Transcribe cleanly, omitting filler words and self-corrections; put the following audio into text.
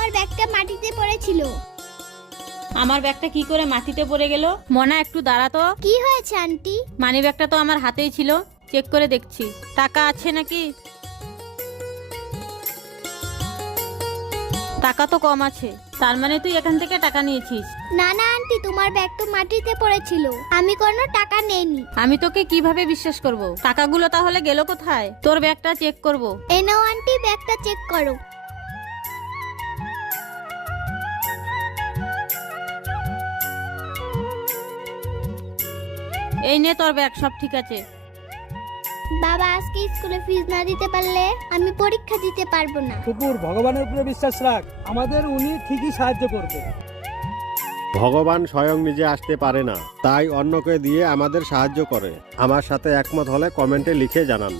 তোমার ব্যাগটা মাটিতে পড়েছিল। আমার ব্যাগটা কি করে মাটিতে পড়ে গেল? মনা একটু দাঁড়া তো। কি হয়েছে আন্টি? মানি ব্যাগটা তো আমার হাতেই ছিল, চেক করে দেখছি টাকা আছে নাকি। টাকা তো কম আছে, তার মানে তুই এখান থেকে টাকা নিয়েছিস? না না আন্টি, তোমার ব্যাগ তো মাটিতে পড়েছিল, আমি কোনো টাকা নেইনি। আমি তোকে কিভাবে বিশ্বাস করব? টাকাগুলো তাহলে গেল কোথায়? তোর ব্যাগটা চেক করব। এই নাও আন্টি, ব্যাগটা চেক করো। এই নে তোর ব্যাগ, সব ঠিক আছে। বাবা, আজকে স্কুলে ফিস না দিতে পারলে আমি পরীক্ষা দিতে পারবো না। কুকুর, ভগবানের উপরে বিশ্বাস রাখ, আমাদের উনি ঠিকই সাহায্য করবে। ভগবান স্বয়ং নিজে আসতে পারে না, তাই অন্যকে দিয়ে আমাদের সাহায্য করে। আমার সাথে একমত হলে কমেন্টে লিখে জানান।